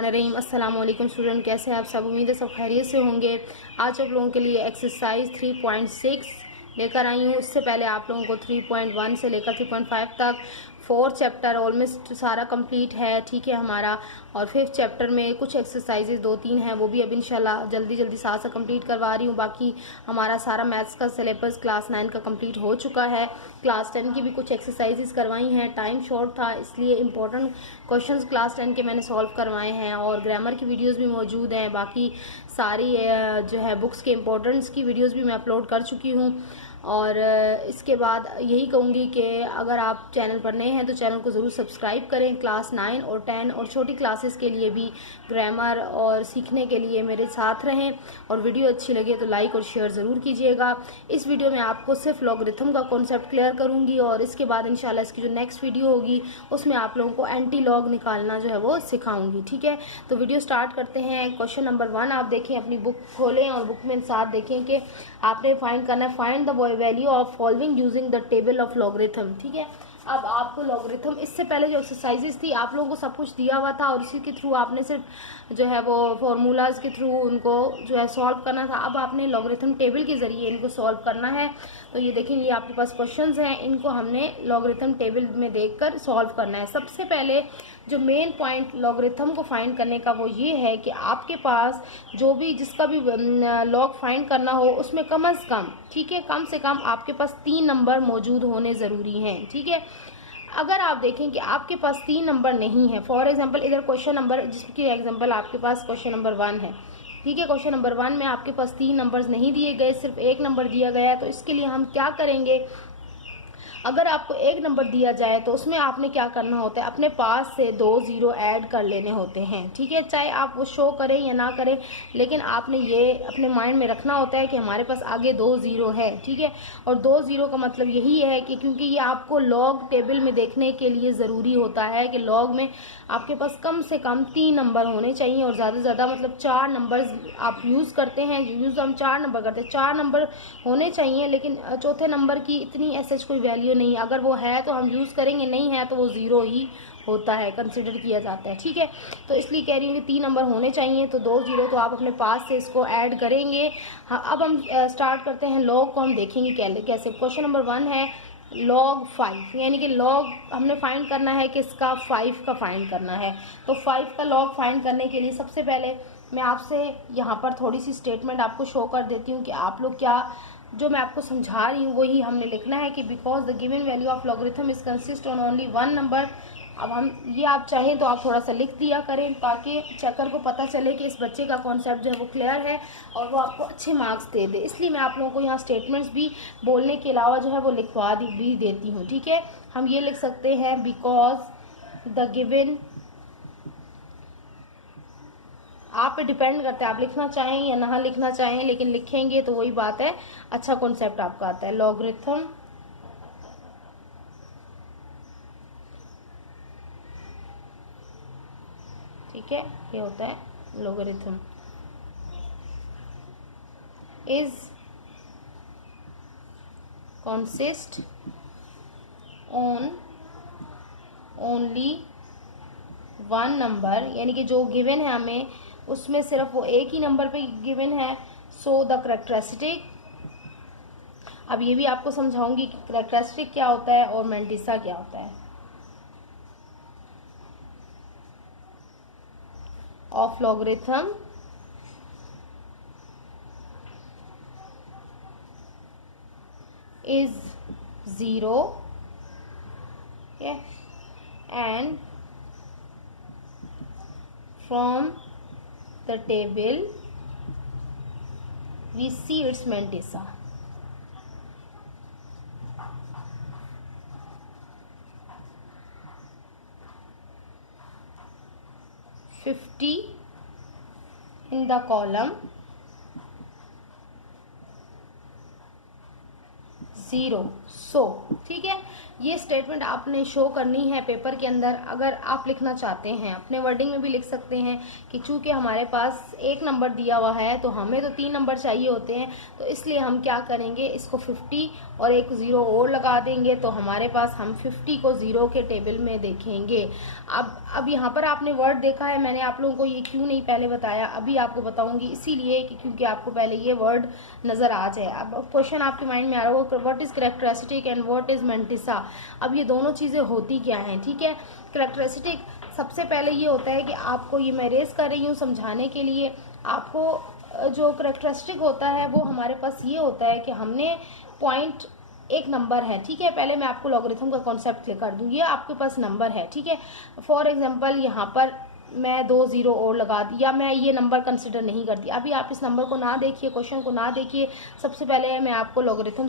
बिस्मिल्लाहिर्रहमानिर्रहीम। अस्सलाम वालेकुम स्टूडेंट, कैसे हैं आप सब? उम्मीद है सब खैरियत से होंगे। आज आप लोगों के लिए एक्सरसाइज 3.6 लेकर आई हूँ। इससे पहले आप लोगों को 3.1 से लेकर 3.5 तक 4 चैप्टर ऑलमोस्ट सारा कंप्लीट है, ठीक है हमारा। और 5th चैप्टर में कुछ एक्सरसाइजेज 2-3 हैं, वो भी अब इंशाल्लाह जल्दी जल्दी साथ कंप्लीट करवा रही हूँ। बाकी हमारा सारा मैथ्स का सिलेबस क्लास 9 का कंप्लीट हो चुका है। क्लास 10 की भी कुछ एक्सरसाइजेज करवाई हैं। टाइम शॉर्ट था इसलिए इंपॉर्टेंट क्वेश्चंस क्लास 10 के मैंने सॉल्व करवाए हैं, और ग्रामर की वीडियोस भी मौजूद हैं। बाकी सारी जो है बुक्स के इम्पोर्टेंट्स की वीडियोस भी मैं अपलोड कर चुकी हूँ। और इसके बाद यही कहूँगी कि अगर आप चैनल पर नए हैं तो चैनल को ज़रूर सब्सक्राइब करें। क्लास 9 और 10 और छोटी क्लासेस के लिए भी ग्रामर और सीखने के लिए मेरे साथ रहें। और वीडियो अच्छी लगे तो लाइक और शेयर ज़रूर कीजिएगा। इस वीडियो में आपको सिर्फ लॉगरिथम का कॉन्सेप्ट क्लियर करूँगी, और इसके बाद इंशाल्लाह इसकी जो नेक्स्ट वीडियो होगी उसमें आप लोगों को एंटी लॉग निकालना जो है वो सिखाऊंगी, ठीक है। तो वीडियो स्टार्ट करते हैं। क्वेश्चन नंबर 1 आप देखें, अपनी बुक खोलें और बुक में साथ देखें कि आपने फाइंड करना है, find the value of following using the table of logarithm, ठीक है। अब आपको लॉगरिथम, इससे पहले जो एक्सरसाइजेस थी आप लोगों को सब कुछ दिया हुआ था, और इसी के थ्रू आपने सिर्फ जो है वो फॉर्मूलाज के थ्रू उनको जो है सॉल्व करना था। अब आपने लॉगरिथम टेबल के ज़रिए इनको सॉल्व करना है। तो ये देखेंगे आपके पास क्वेश्चंस हैं, इनको हमने लॉगरिथम टेबल में देखकर सॉल्व करना है। सबसे पहले जो मेन पॉइंट लॉगरिथम को फाइंड करने का वो ये है कि आपके पास जो भी जिसका भी लॉग फाइंड करना हो उसमें कम से कम, ठीक है, कम से कम आपके पास 3 नंबर मौजूद होने ज़रूरी हैं, ठीक है। अगर आप देखें कि आपके पास 3 नंबर नहीं है, फॉर एग्जांपल इधर क्वेश्चन नंबर, जिसकी एग्जांपल आपके पास क्वेश्चन नंबर 1 है, ठीक है। क्वेश्चन नंबर 1 में आपके पास 3 नंबर्स नहीं दिए गए, सिर्फ 1 नंबर दिया गया है। तो इसके लिए हम क्या करेंगे, अगर आपको 1 नंबर दिया जाए तो उसमें आपने क्या करना होता है, अपने पास से 2 ज़ीरो ऐड कर लेने होते हैं, ठीक है। चाहे आप वो शो करें या ना करें, लेकिन आपने ये अपने माइंड में रखना होता है कि हमारे पास आगे 2 ज़ीरो है, ठीक है। और 2 ज़ीरो का मतलब यही है कि क्योंकि ये आपको लॉग टेबल में देखने के लिए ज़रूरी होता है कि लॉग में आपके पास कम से कम 3 नंबर होने चाहिए, और ज़्यादा से ज़्यादा मतलब 4 नंबर आप यूज़ करते हैं। यूज़ हम 4 नंबर करते हैं, 4 नंबर होने चाहिए, लेकिन चौथे नंबर की इतनी ऐसे कोई वैल्यू नहीं। अगर वो है तो हम यूज़ करेंगे, नहीं है तो वो ज़ीरो ही होता है, कंसिडर किया जाता है, ठीक है। तो इसलिए कह रही हूँ कि 3 नंबर होने चाहिए। तो 2 ज़ीरो तो आप अपने पास से इसको ऐड करेंगे। हाँ, अब हम स्टार्ट करते हैं। लॉग को हम देखेंगे कैसे। क्वेश्चन नंबर 1 है log 5, यानी कि लॉग हमने फाइंड करना है कि इसका 5 का फाइंड करना है। तो 5 का लॉग फाइंड करने के लिए सबसे पहले मैं आपसे यहाँ पर थोड़ी सी स्टेटमेंट आपको शो कर देती हूँ कि आप लोग क्या, जो मैं आपको समझा रही हूँ वही हमने लिखना है कि because the given value of logarithm is consist on only 1 number. अब हम ये, आप चाहें तो आप थोड़ा सा लिख दिया करें ताकि चेकर को पता चले कि इस बच्चे का कॉन्सेप्ट जो है वो क्लियर है और वो आपको अच्छे मार्क्स दे दे। इसलिए मैं आप लोगों को यहाँ स्टेटमेंट्स भी बोलने के अलावा जो है वो लिखवा भी देती हूँ, ठीक है। हम ये लिख सकते हैं, बिकॉज द गिवन, आप पे डिपेंड करता है आप लिखना चाहें या ना लिखना चाहें, लेकिन लिखेंगे तो वही बात है, अच्छा कॉन्सेप्ट आपका आता है। लॉगरिथम ठीक है, ये होता है logarithm is consist on only 1 number, यानी कि जो गिवन है हमें उसमें सिर्फ वो एक ही नंबर पे गिवन है। सो द करेक्टरिस्टिक, अब ये भी आपको समझाऊंगी कि करेक्टरिस्टिक क्या होता है और मैंटिसा क्या होता है of logarithm is 0, okay, and from the table we see its mantissa. $50 in the column, 0 सो, ठीक है। ये स्टेटमेंट आपने शो करनी है पेपर के अंदर। अगर आप लिखना चाहते हैं अपने वर्डिंग में भी लिख सकते हैं कि चूंकि हमारे पास एक नंबर दिया हुआ है तो हमें तो 3 नंबर चाहिए होते हैं, तो इसलिए हम क्या करेंगे, इसको 50 और एक 0 और लगा देंगे, तो हमारे पास हम 50 को 0 के टेबल में देखेंगे। अब यहाँ पर आपने वर्ड देखा है, मैंने आप लोगों को ये क्यों नहीं पहले बताया, अभी आपको बताऊंगी, इसीलिए कि क्योंकि आपको पहले ये वर्ड नज़र आ जाए। अब क्वेश्चन आपके माइंड में आ रहा होगा, what is characteristic and what is mantissa. अब ये दोनों चीज़ें होती क्या हैं, ठीक है। कैरेक्टरिस्टिक सबसे पहले ये होता है कि आपको, ये मैं रेस कर रही हूँ समझाने के लिए आपको, जो कैरेक्टरिस्टिक होता है वो हमारे पास ये होता है कि हमने पॉइंट, एक नंबर है, ठीक है। पहले मैं आपको लॉगरिथम का कॉन्सेप्ट क्लियर कर दूँ। ये आपके पास नंबर है, ठीक है। फॉर एग्जांपल यहाँ पर मैं 2 0 और लगा दी, या मैं ये नंबर कंसिडर नहीं करती। अभी आप इस नंबर को ना देखिए, क्वेश्चन को ना देखिए, सबसे पहले मैं आपको लॉगरिथम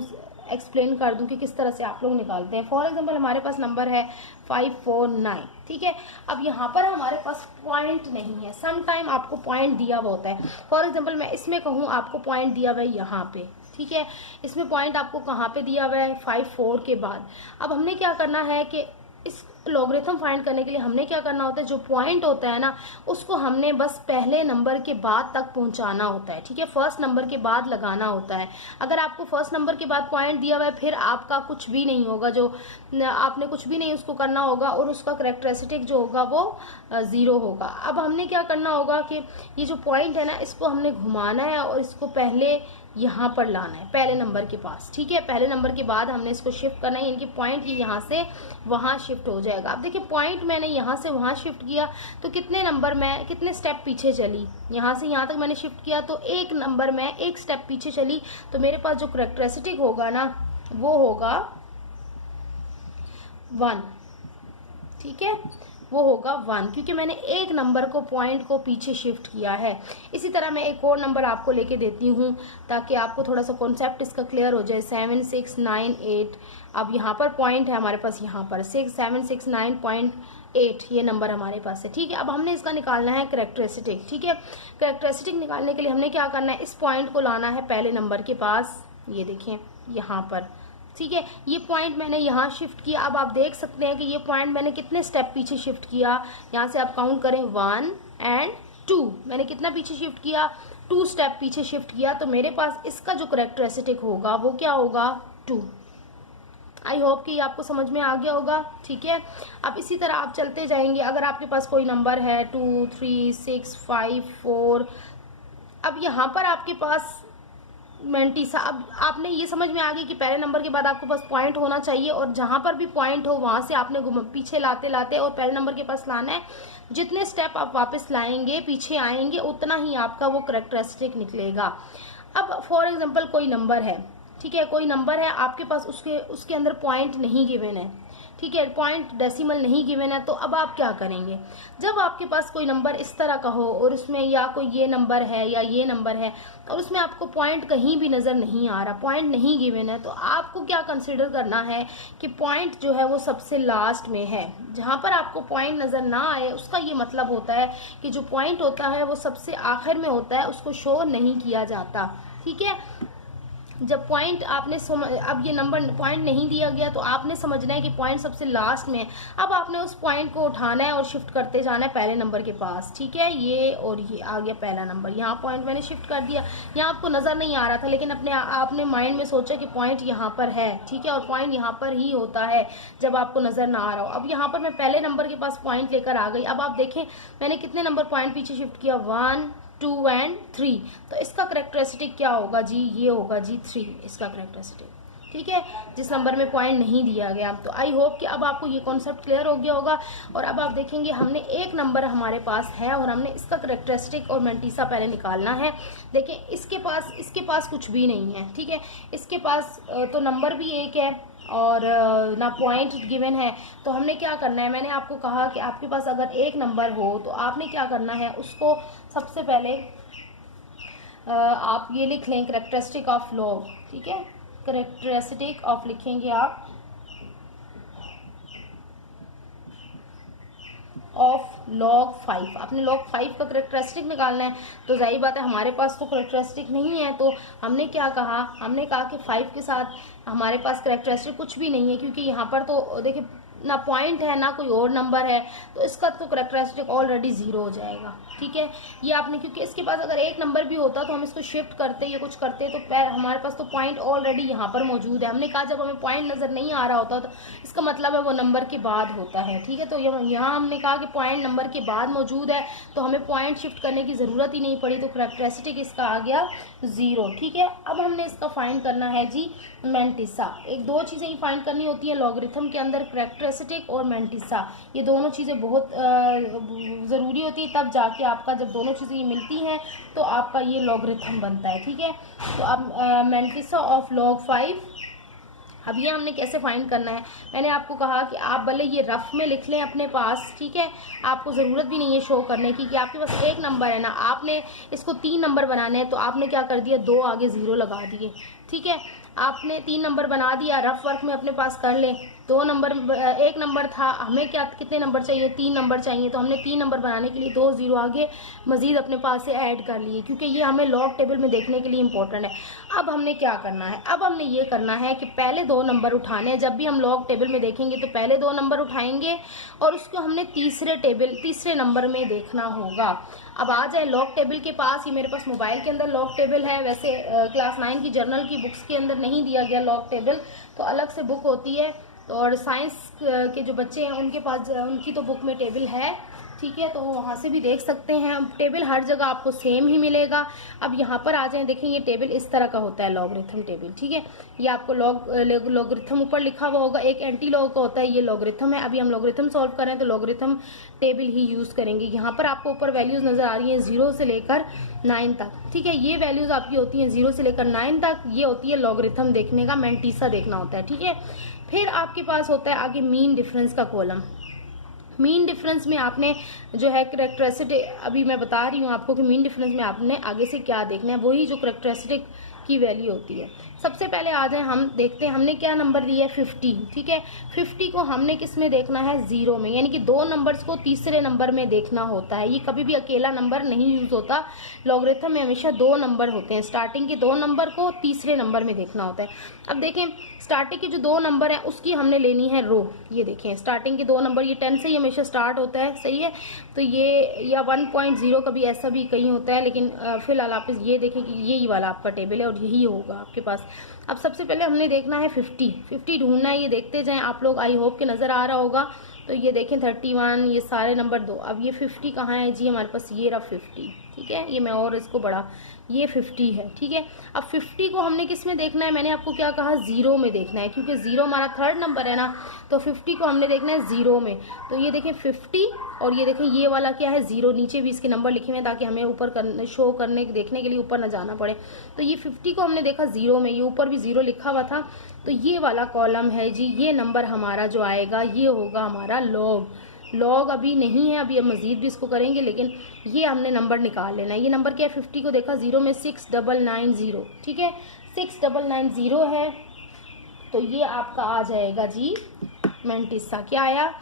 एक्सप्लेन कर दूं कि किस तरह से आप लोग निकालते हैं। फॉर एग्जांपल हमारे पास नंबर है 549, ठीक है। अब यहाँ पर हमारे पास पॉइंट नहीं है, सम टाइम आपको पॉइंट दिया हुआ होता है। फॉर एग्जांपल मैं इसमें कहूँ आपको पॉइंट दिया हुआ है यहाँ पे, ठीक है। इसमें पॉइंट आपको कहाँ पे दिया हुआ है, 54 के बाद। अब हमने क्या करना है कि इस लॉगरिथम फाइंड करने के लिए हमने क्या करना होता है, जो पॉइंट होता है ना उसको हमने बस पहले नंबर के बाद तक पहुंचाना होता है, ठीक है। फर्स्ट नंबर के बाद लगाना होता है। अगर आपको फर्स्ट नंबर के बाद पॉइंट दिया हुआ है फिर आपका कुछ भी नहीं होगा, जो आपने कुछ भी नहीं उसको करना होगा, और उसका कैरेक्टरिस्टिक जो होगा वो 0 होगा। अब हमने क्या करना होगा कि ये जो पॉइंट है ना इसको हमने घुमाना है और इसको पहले यहाँ पर लाना है, पहले नंबर के पास, ठीक है। पहले नंबर के बाद हमने इसको शिफ्ट करना है, यानी कि पॉइंट ये यहाँ से वहाँ शिफ्ट हो जाएगा। अब देखिए पॉइंट मैंने यहाँ से वहाँ शिफ्ट किया तो कितने नंबर मैं, कितने स्टेप पीछे चली, यहाँ से यहाँ तक मैंने शिफ्ट किया तो एक नंबर मैं एक स्टेप पीछे चली, तो मेरे पास जो कैरेक्टरिस्टिक होगा ना वो होगा 1, ठीक है, वो होगा 1, क्योंकि मैंने एक नंबर को, पॉइंट को पीछे शिफ्ट किया है। इसी तरह मैं एक और नंबर आपको लेके देती हूँ ताकि आपको थोड़ा सा कॉन्सेप्ट इसका क्लियर हो जाए। 7698, अब यहाँ पर पॉइंट है हमारे पास, यहाँ पर 6769.8 ये नंबर हमारे पास है, ठीक है। अब हमने इसका निकालना है कैरेक्टरिस्टिक, ठीक है। कैरेक्टरिस्टिक निकालने के लिए हमने क्या करना है, इस पॉइंट को लाना है पहले नंबर के पास, ये देखें यहाँ पर, ठीक है। ये पॉइंट मैंने यहाँ शिफ्ट किया। अब आप देख सकते हैं कि ये पॉइंट मैंने कितने स्टेप पीछे शिफ्ट किया, यहाँ से आप काउंट करें 1 और 2, मैंने कितना पीछे शिफ्ट किया, 2 स्टेप पीछे शिफ्ट किया, तो मेरे पास इसका जो कैरेक्टरिस्टिक होगा वो क्या होगा, 2। आई होप कि आपको समझ में आ गया होगा, ठीक है। अब इसी तरह आप चलते जाएंगे। अगर आपके पास कोई नंबर है 2 3 6 5 4, अब यहाँ पर आपके पास मेंटिसा, अब आपने ये समझ में आ गई कि पहले नंबर के बाद आपके पास पॉइंट होना चाहिए, और जहाँ पर भी पॉइंट हो वहाँ से आपने पीछे लाते लाते और पहले नंबर के पास लाना है। जितने स्टेप आप वापस लाएंगे, पीछे आएंगे, उतना ही आपका वो कैरेक्टरिस्टिक निकलेगा। अब फॉर एग्जांपल कोई नंबर है, ठीक है, कोई नंबर है आपके पास, उसके अंदर पॉइंट नहीं गिवन है, ठीक है, पॉइंट डेसिमल नहीं गिवन है, तो अब आप क्या करेंगे, जब आपके पास कोई नंबर इस तरह का हो और उसमें या कोई ये नंबर है या ये नंबर है और उसमें आपको पॉइंट कहीं भी नज़र नहीं आ रहा, पॉइंट नहीं गिवन है, तो आपको क्या कंसिडर करना है कि पॉइंट जो है वो सबसे लास्ट में है। जहाँ पर आपको पॉइंट नज़र ना आए उसका ये मतलब होता है कि जो पॉइंट होता है वो सबसे आखिर में होता है, उसको शो नहीं किया जाता, ठीक है। जब पॉइंट आपने अब ये नंबर पॉइंट नहीं दिया गया तो आपने समझना है कि पॉइंट सबसे लास्ट में है। अब आपने उस पॉइंट को उठाना है और शिफ्ट करते जाना है पहले नंबर के पास, ठीक है। ये और ये आ गया पहला नंबर, यहाँ पॉइंट मैंने शिफ्ट कर दिया, यहाँ आपको नज़र नहीं आ रहा था लेकिन आपने माइंड में सोचा कि पॉइंट यहाँ पर है, ठीक है, और पॉइंट यहाँ पर ही होता है जब आपको नज़र ना आ रहा हो। अब यहाँ पर मैं पहले नंबर के पास पॉइंट लेकर आ गई। अब आप देखें मैंने कितने नंबर पॉइंट पीछे शिफ्ट किया, 1 2 और 3, तो इसका कैरेक्टरिस्टिक क्या होगा जी, ये होगा जी 3 इसका कैरेक्टरिस्टिक, ठीक है, जिस नंबर में पॉइंट नहीं दिया गया। तो आई होप कि अब आपको ये कॉन्सेप्ट क्लियर हो गया होगा। और अब आप देखेंगे हमने एक नंबर हमारे पास है और हमने इसका कैरेक्टरिस्टिक और मेंटिसा पहले निकालना है। देखें इसके पास कुछ भी नहीं है, ठीक है, इसके पास तो नंबर भी एक है और ना पॉइंट गिवन है, तो हमने क्या करना है, मैंने आपको कहा कि आपके पास अगर एक नंबर हो तो आपने क्या करना है, उसको सबसे पहले आप ये लिख लें कैरेक्टरिस्टिक ऑफ लॉग, ठीक है, कैरेक्टरिस्टिक ऑफ लिखेंगे आप ऑफ log 5। आपने log 5 का करेक्टरिस्टिक निकालना है, तो जाहिर बात है हमारे पास तो करेक्टरिस्टिक नहीं है, तो हमने क्या कहा, हमने कहा कि 5 के साथ हमारे पास करेक्टरिस्टिक कुछ भी नहीं है, क्योंकि यहाँ पर तो देखिए ना पॉइंट है ना कोई और नंबर है, तो इसका तो करेक्टरिस्टिक ऑलरेडी 0 हो जाएगा। ठीक है, ये आपने, क्योंकि इसके पास अगर एक नंबर भी होता तो हम इसको शिफ्ट करते या कुछ करते, तो हमारे पास तो पॉइंट ऑलरेडी यहाँ पर मौजूद है। हमने कहा जब हमें पॉइंट नज़र नहीं आ रहा होता तो इसका मतलब है वो नंबर के बाद होता है। ठीक है, तो यहाँ हमने कहा कि पॉइंट नंबर के बाद मौजूद है, तो हमें पॉइंट शिफ्ट करने की ज़रूरत ही नहीं पड़ी, तो करेक्टरिस्टिक इसका आ गया 0। ठीक है, अब हमने इसका फाइंड करना है जी मैंटिसा। एक दो चीज़ें ही फाइंड करनी होती है लॉगरिथम के अंदर, करेक्टरिस्टिक और मैंटिसा। ये दोनों चीज़ें बहुत ज़रूरी होती है, तब जाके आपका जब दोनों चीज़ें ये मिलती हैं तो आपका ये लॉगरिथम बनता है। ठीक है, तो अब मैंटिसा ऑफ log 5, अब ये हमने कैसे फाइंड करना है, मैंने आपको कहा कि आप भले ये रफ में लिख लें अपने पास। ठीक है, आपको ज़रूरत भी नहीं है शो करने की कि आपके पास एक नंबर है ना, आपने इसको 3 नंबर बनाने हैं, तो आपने क्या कर दिया, 2 आगे 0 लगा दिए। ठीक है, आपने 3 नंबर बना दिया, रफ वर्क में अपने पास कर लें। 2 नंबर, एक नंबर था, हमें क्या कितने नंबर चाहिए, 3 नंबर चाहिए, तो हमने 3 नंबर बनाने के लिए 2 0 आगे मज़ीद अपने पास से ऐड कर लिए, क्योंकि ये हमें लॉग टेबल में देखने के लिए इंपॉर्टेंट है। अब हमने क्या करना है, अब हमने ये करना है कि पहले 2 नंबर उठाने हैं। जब भी हम लॉग टेबल में देखेंगे तो पहले 2 नंबर उठाएंगे और उसको हमने तीसरे नंबर में देखना होगा। अब आ जाए लॉग टेबल के पास, ये मेरे पास मोबाइल के अंदर लॉग टेबल है, वैसे क्लास 9 की जर्नल की बुक्स के अंदर नहीं दिया गया लॉग टेबल, तो अलग से बुक होती है, और साइंस के जो बच्चे हैं उनके पास उनकी तो बुक में टेबल है। ठीक है, तो वहाँ से भी देख सकते हैं। टेबल हर जगह आपको सेम ही मिलेगा। अब यहाँ पर आ जाएं, देखेंगे टेबल इस तरह का होता है लॉगरिथम टेबल। ठीक है, ये आपको लॉगरिथम ऊपर लिखा हुआ होगा, एक एंटी लॉग का होता है, ये लॉगरिथम है। अभी हम लॉगरिथम सॉल्व करें तो लॉगरिथम टेबल ही यूज़ करेंगे। यहाँ पर आपको ऊपर वैल्यूज़ नज़र आ रही हैं 0 से लेकर 9 तक। ठीक है, ये वैल्यूज़ आपकी होती हैं 0 से लेकर 9 तक, ये होती है लॉगरिथम देखने का, मैंटिसा देखना होता है। ठीक है, फिर आपके पास होता है आगे मीन डिफरेंस का कॉलम। मीन डिफरेंस में आपने जो है करेक्टरिस्टिक, अभी मैं बता रही हूँ आपको कि मीन डिफरेंस में आपने आगे से क्या देखना है, वही जो करेक्टरिस्टिक की वैल्यू होती है। सबसे पहले आ जाए, हम देखते हैं हमने क्या नंबर दिया है 50। ठीक है, 50 को हमने किस में देखना है, 0 में, यानी कि 2 नंबर्स को तीसरे नंबर में देखना होता है। ये कभी भी अकेला नंबर नहीं यूज़ होता, लॉगरिथम में हमेशा 2 नंबर होते हैं, स्टार्टिंग के 2 नंबर को तीसरे नंबर में देखना होता है। अब देखें, स्टार्टिंग के जो 2 नंबर है उसकी हमने लेनी है रो। ये देखें स्टार्टिंग के 2 नंबर, ये 10 से ही हमेशा स्टार्ट होता है, सही है, तो ये या 1.0 कभी ऐसा भी कहीं होता है, लेकिन फिलहाल आप ये देखें कि यही वाला आपका टेबल है और यही होगा आपके पास। अब सबसे पहले हमने देखना है 50 ढूंढना है, ये देखते जाएं आप लोग, आई होप के नज़र आ रहा होगा। तो ये देखें 31, ये सारे नंबर 2। अब ये 50 कहाँ है जी, हमारे पास ये रहा 50। ठीक है, ये मैं और इसको बड़ा, ये 50 है। ठीक है, अब 50 को हमने किस में देखना है, मैंने आपको क्या कहा, 0 में देखना है, क्योंकि 0 हमारा थर्ड नंबर है ना, तो 50 को हमने देखना है 0 में। तो ये देखें 50, और ये देखें ये वाला क्या है 0, नीचे भी इसके नंबर लिखे हुए हैं ताकि हमें ऊपर शो करने देखने के लिए ऊपर ना जाना पड़े। तो ये 50 को हमने देखा 0 में, ये ऊपर भी 0 लिखा हुआ था, तो ये वाला कॉलम है जी, ये नंबर हमारा जो आएगा ये होगा हमारा लॉग अभी नहीं है, अभी हम मज़ीद भी इसको करेंगे, लेकिन ये हमने नंबर निकाल लेना है। ये नंबर क्या है, 50 को देखा 0 में, 6990। ठीक है, 6990 है, तो ये आपका आ जाएगा जी मैंटिसा। क्या आया,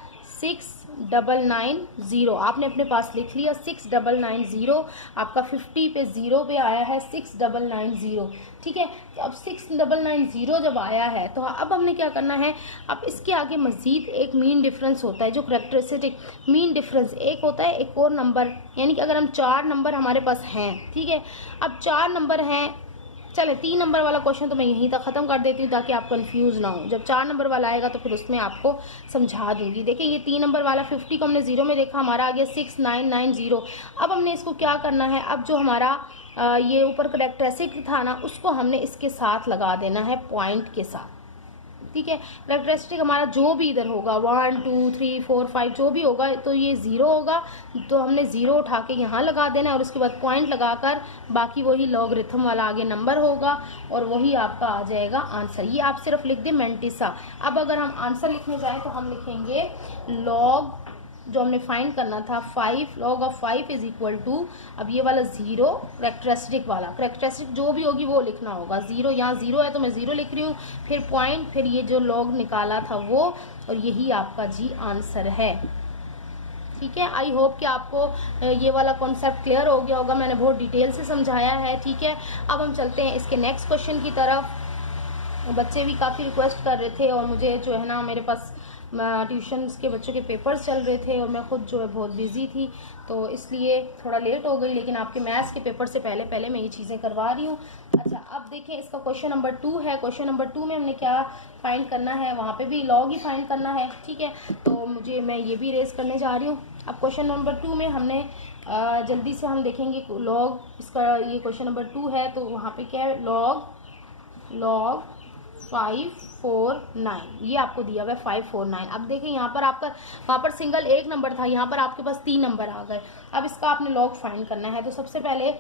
6990, आपने अपने पास लिख लिया 6990, आपका 50 पे 0 पे आया है 6990। ठीक है, तो अब 6990 जब आया है तो अब हमने क्या करना है, अब इसके आगे मज़ीद एक मीन डिफरेंस होता है, जो करेक्टरिस्टिक मीन डिफरेंस एक होता है, एक और नंबर, यानी कि अगर हम 4 नंबर हमारे पास हैं, ठीक है, अब 4 नंबर हैं, चले 3 नंबर वाला क्वेश्चन तो मैं यहीं तक ख़त्म कर देती हूँ ताकि आप कंफ्यूज ना हो। जब 4 नंबर वाला आएगा तो फिर उसमें आपको समझा दूंगी। देखिए ये 3 नंबर वाला 50 को हमने 0 में देखा, हमारा आ गया 6990। अब हमने इसको क्या करना है, अब जो हमारा ये ऊपर करेक्टरिस्टिक था ना, उसको हमने इसके साथ लगा देना है पॉइंट के साथ। ठीक है, करेक्टरिस्टिक हमारा जो भी इधर होगा 1 2 3 4 5 जो भी होगा, तो ये 0 होगा, तो हमने 0 उठा के यहाँ लगा देना है और उसके बाद पॉइंट लगाकर बाकी वही लॉगरिथम वाला आगे नंबर होगा और वही आपका आ जाएगा आंसर। ये आप सिर्फ लिख दें मैंटिसा। अब अगर हम आंसर लिखने जाएँ तो हम लिखेंगे लॉग, जो हमने फाइंड करना था 5, log of 5 is equal to, अब ये वाला 0 करेक्टरिस्टिक वाला, करेक्टरिस्टिक जो भी होगी वो लिखना होगा। 0 यहाँ 0 है तो मैं 0 लिख रही हूँ, फिर पॉइंट, फिर ये जो लॉग निकाला था वो, और यही आपका जी आंसर है। ठीक है। आई होप कि आपको ये वाला कॉन्सेप्ट क्लियर हो गया होगा, मैंने बहुत डिटेल से समझाया है, ठीक है। अब हम चलते हैं इसके नेक्स्ट क्वेश्चन की तरफ। बच्चे भी काफ़ी रिक्वेस्ट कर रहे थे और मुझे जो है ना मेरे पास ट्यूशन्स के बच्चों के पेपर्स चल रहे थे और मैं ख़ुद जो है बहुत बिज़ी थी, तो इसलिए थोड़ा लेट हो गई, लेकिन आपके मैथ्स के पेपर से पहले मैं ये चीज़ें करवा रही हूँ। अच्छा, अब देखें इसका क्वेश्चन नंबर 2 है। क्वेश्चन नंबर 2 में हमने क्या फाइंड करना है, वहाँ पे भी लॉग ही फाइंड करना है, ठीक है। तो मैं ये भी रेज करने जा रही हूँ। अब क्वेश्चन नंबर 2 में हमने जल्दी से हम देखेंगे लॉग, इसका ये क्वेश्चन नंबर 2 है, तो वहाँ पे क्या है, लॉग 549, ये आपको दिया हुआ है 549। अब देखें यहाँ पर आपका, वहाँ पर सिंगल एक नंबर था, यहाँ पर आपके पास 3 नंबर आ गए। अब इसका आपने लॉग फाइंड करना है, तो सबसे पहले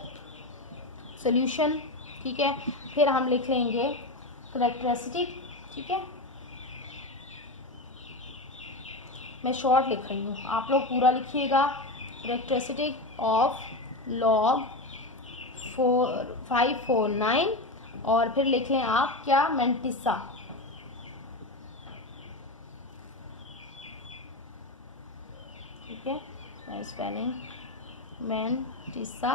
सोल्यूशन, ठीक है, फिर हम लिख लेंगे कैरेक्टरिस्टिक, ठीक है। मैं शॉर्ट लिख रही हूँ, आप लोग पूरा लिखिएगा। कैरेक्टरिस्टिक ऑफ लॉग 549 और फिर लिख लें आप क्या, मैंटिसा, ठीक है, spelling mantissa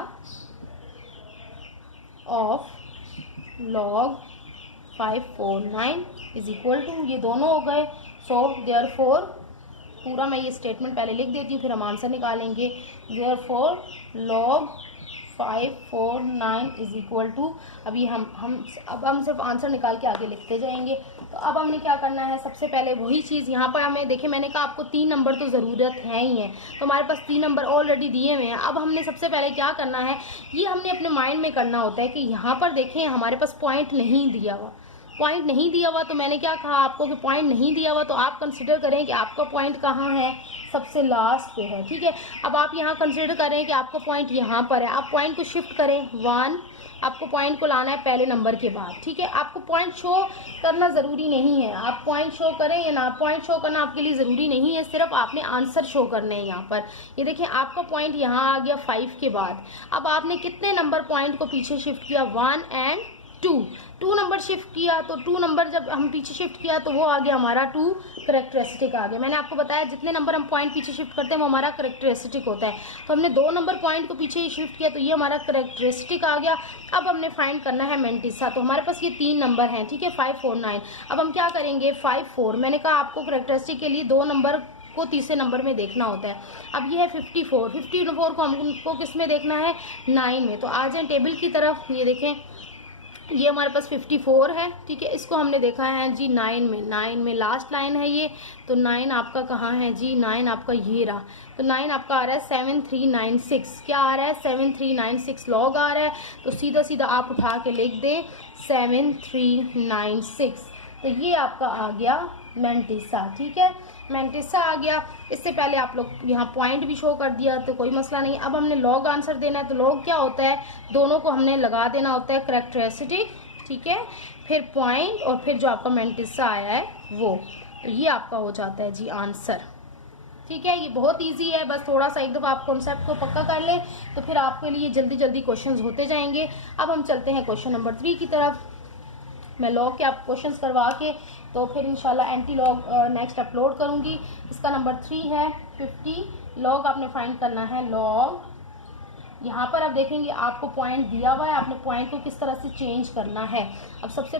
of log 549 is equal to, ये दोनों हो गए। सो देयरफॉर, पूरा मैं ये स्टेटमेंट पहले लिख देती हूँ, फिर हम आंसर निकालेंगे। Therefore log 549 is equal to, अभी हम सिर्फ आंसर निकाल के आगे लिखते जाएंगे। तो अब हमने क्या करना है, सबसे पहले वही चीज़ यहाँ पर हमें देखें, मैंने कहा आपको 3 नंबर तो ज़रूरत है ही है, तो हमारे पास 3 नंबर ऑलरेडी दिए हुए हैं। अब हमने सबसे पहले क्या करना है, ये हमने अपने माइंड में करना होता है कि यहाँ पर देखें हमारे पास पॉइंट नहीं दिया हुआ, तो मैंने क्या कहा आपको कि पॉइंट नहीं दिया हुआ, तो आप कंसिडर करें कि आपका पॉइंट कहाँ है, सबसे लास्ट पे है, ठीक है। अब आप यहाँ कंसिडर करें कि आपका पॉइंट यहाँ पर है, आप पॉइंट को शिफ्ट करें 1, आपको पॉइंट को लाना है पहले नंबर के बाद, ठीक है। आपको पॉइंट शो करना ज़रूरी नहीं है, आप पॉइंट शो करें या ना, पॉइंट शो करना आपके लिए ज़रूरी नहीं है, सिर्फ आपने आंसर शो करने हैं यहाँ पर। ये देखें आपका पॉइंट यहाँ आ गया 5 के बाद। अब आपने कितने नंबर पॉइंट को पीछे शिफ्ट किया, 1 और 2 नंबर शिफ्ट किया, तो 2 नंबर जब हम पीछे शिफ्ट किया तो वो आ गया हमारा 2 कैरेक्टरिस्टिक आ गया। मैंने आपको बताया जितने नंबर हम पॉइंट पीछे शिफ्ट करते हैं वो हमारा कैरेक्टरिस्टिक होता है, तो हमने 2 नंबर पॉइंट को पीछे शिफ्ट किया तो ये हमारा कैरेक्टरिस्टिक आ गया। अब हमने फाइंड करना है मैंटिसा, तो हमारे पास ये 3 नंबर हैं, ठीक है, 549। अब हम क्या करेंगे, 54, मैंने कहा आपको कैरेक्टरिस्टिक के लिए 2 नंबर को तीसरे नंबर में देखना होता है। अब ये है 54 को हमको किस में देखना है, 9 में। तो आ जाए टेबल की तरफ, ये देखें ये हमारे पास 54 है, ठीक है, इसको हमने देखा है जी 9 में लास्ट लाइन है ये, तो 9 आपका कहाँ है जी, 9 आपका ये रहा, तो 9 आपका आ रहा है 7396, क्या आ रहा है 7396 लॉग आ रहा है, तो सीधा सीधा आप उठा के लिख दें 7396, तो ये आपका आ गया मैंटिसा, ठीक है, मैंटिसा आ गया। इससे पहले आप लोग यहाँ पॉइंट भी शो कर दिया तो कोई मसला नहीं। अब हमने लॉग आंसर देना है, तो लॉग क्या होता है, दोनों को हमने लगा देना होता है कैरेक्टरिस्टिक, ठीक है, फिर पॉइंट और फिर जो आपका मैंटिसा आया है वो, तो ये आपका हो जाता है जी आंसर, ठीक है। ये बहुत इजी है, बस थोड़ा सा एक दफ़ा आप कॉन्सेप्ट को पक्का कर लें तो फिर आपके लिए जल्दी जल्दी क्वेश्चंस होते जाएंगे। अब हम चलते हैं क्वेश्चन नंबर 3 की तरफ। मैं लॉग के आप क्वेश्चंस करवा के तो फिर इंशाल्लाह एंटी लॉग नेक्स्ट अपलोड करूँगी। इसका नंबर 3 है 50। लॉग आपने फाइंड करना है, लॉग यहाँ पर आप देखेंगे आपको पॉइंट दिया हुआ है, आपने पॉइंट को किस तरह से चेंज करना है। अब सबसे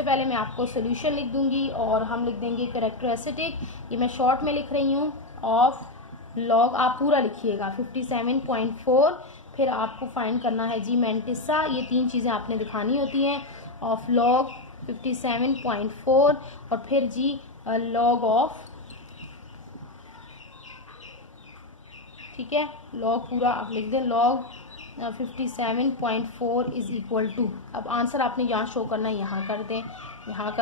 पहले मैं आपको सोल्यूशन लिख दूँगी और हम लिख देंगे कैरेक्टरिस्टिक, ये मैं शॉर्ट में लिख रही हूँ, ऑफ लॉग, आप पूरा लिखिएगा 57.4, फिर आपको फाइंड करना है जी मैंटिसा, ये 3 चीज़ें आपने दिखानी होती हैं, ऑफ लॉग 57.4 और फिर जी लॉग ऑफ, ठीक है, लॉग पूरा आप लिख दें, लॉग 57.4 इज इक्वल टू, अब आंसर आपने यहाँ शो करना है, यहाँ कर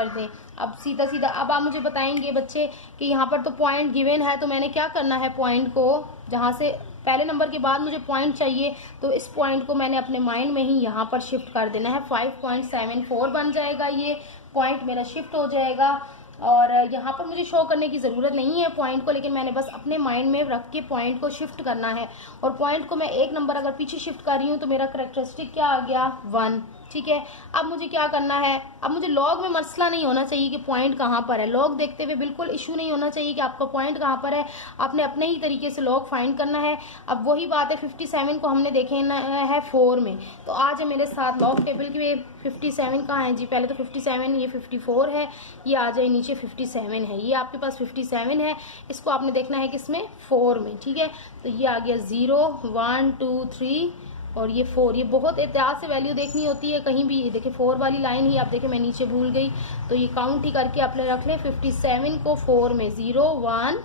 दें। अब सीधा सीधा अब आप मुझे बताएंगे बच्चे कि यहाँ पर तो पॉइंट गिवन है, तो मैंने क्या करना है, पॉइंट को जहाँ से पहले नंबर के बाद मुझे पॉइंट चाहिए, तो इस पॉइंट को मैंने अपने माइंड में ही यहाँ पर शिफ्ट कर देना है, 5.74 बन जाएगा, ये पॉइंट मेरा शिफ्ट हो जाएगा। और यहाँ पर मुझे शो करने की ज़रूरत नहीं है पॉइंट को, लेकिन मैंने बस अपने माइंड में रख के पॉइंट को शिफ्ट करना है। और पॉइंट को मैं एक नंबर अगर पीछे शिफ्ट कर रही हूँ तो मेरा कैरेक्टरिस्टिक क्या आ गया, 1, ठीक है। अब मुझे क्या करना है, अब मुझे लॉग में मसला नहीं होना चाहिए कि पॉइंट कहाँ पर है, लॉग देखते हुए बिल्कुल इशू नहीं होना चाहिए कि आपका पॉइंट कहाँ पर है, आपने अपने ही तरीके से लॉग फाइंड करना है। अब वही बात है 57 को हमने देखना है 4 में, तो आज है मेरे साथ लॉग टेबल के 57 कहाँ है जी, पहले तो 57, ये 54 है, ये आ जाए नीचे 57 है, ये आपके पास 57 है, इसको आपने देखना है किसमें 4 में, ठीक है। तो ये आ गया 0 1 2 3 और ये 4, ये बहुत एहतियात से वैल्यू देखनी होती है कहीं भी। देखिए 4 वाली लाइन ही आप देखें, मैं नीचे भूल गई, तो ये काउंट ही करके आपने रख ले 57 को 4 में 0 1